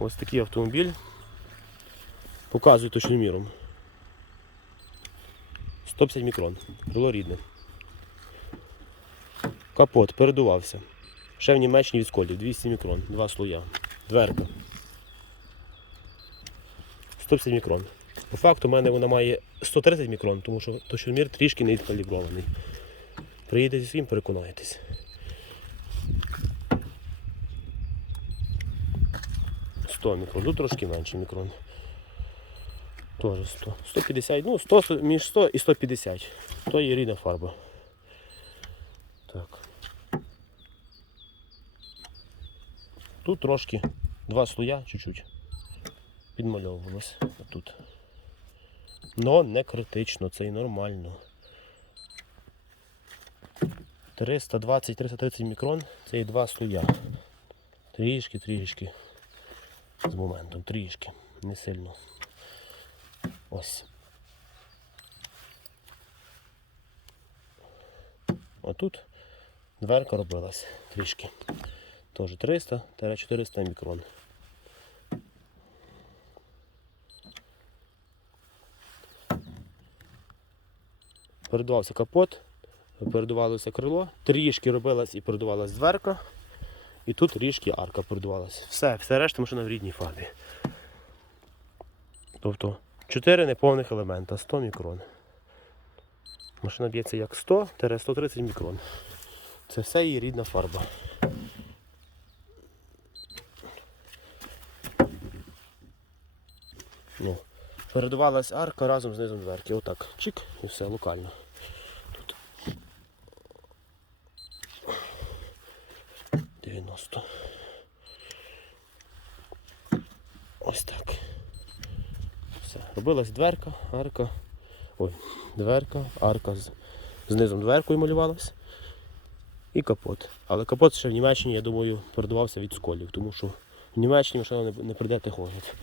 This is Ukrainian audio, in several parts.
Ось такий автомобіль. Показую точним міром. 150 мікрон. Було рідне. Капот передувався. Ще в Німеччині від сколів 200 мікрон, два слоя. Дверка. 150 мікрон. По факту в мене вона має 130 мікрон, тому що точномір трішки не відкалібрований. Приїдете з ним, переконаєтесь. Сто мікрон, тут трошки менше мікрон. Тоже 100. 150, ну 100, між 100 і 150. То є рідна фарба. Так. Тут трошки два слоя чуть-чуть підмальовувалось. Тут. Но не критично, це і нормально. 320-330 мікрон це і два слоя. Трішки, трішки. З моментом, трішки. Не сильно. Ось. А тут дверка робилась трішки. Теж 300-400 мікрон. Передувався капот, передувалося крило, трішки робилась і передувалась дверка, і тут трішки арка передувалась. Все, все решта машина в рідній фарбі. Тобто 4 неповних елемента, 100 мікрон. Машина б'ється як 100-130 мікрон. Це все її рідна фарба. Ну, передувалась арка разом з низом дверки. Отак. Чик і все локально. 90. Ось так. Все. Робилась дверка, арка. Ой, дверка, арка з, з низом дверкою малювалась. І капот. Але капот ще в Німеччині, я думаю, передавався від сколів, тому що в Німеччині машина не, прийде техогляд.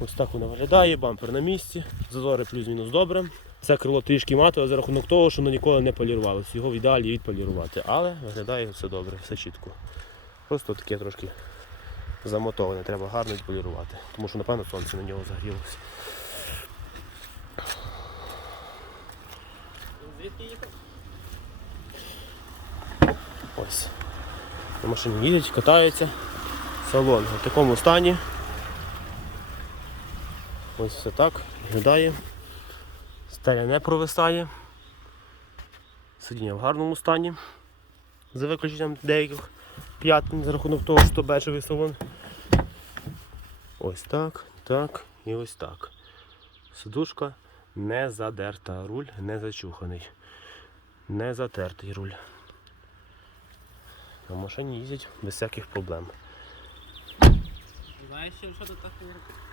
Ось так вона виглядає, бампер на місці, зазори плюс-мінус добре. Це крило трішки матове за рахунок того, що воно ніколи не полірувалося. Його в ідеалі відполірувати. Але виглядає все добре, все чітко. Просто таке трошки замотоване, треба гарно відполірувати. Тому що, напевно, сонце на нього загрілося. Звідки їхав? Ось. На машині їдуть, катаються. Салон в такому стані. Ось все так виглядає. Стеля не провисає. Сидіння в гарному стані. За виключенням деяких п'ятин за рахунок того, що бежевий салон. Ось так, так і ось так. Сидушка не задерта, руль не зачуханий. Не затертий руль. На машині їздять без всяких проблем.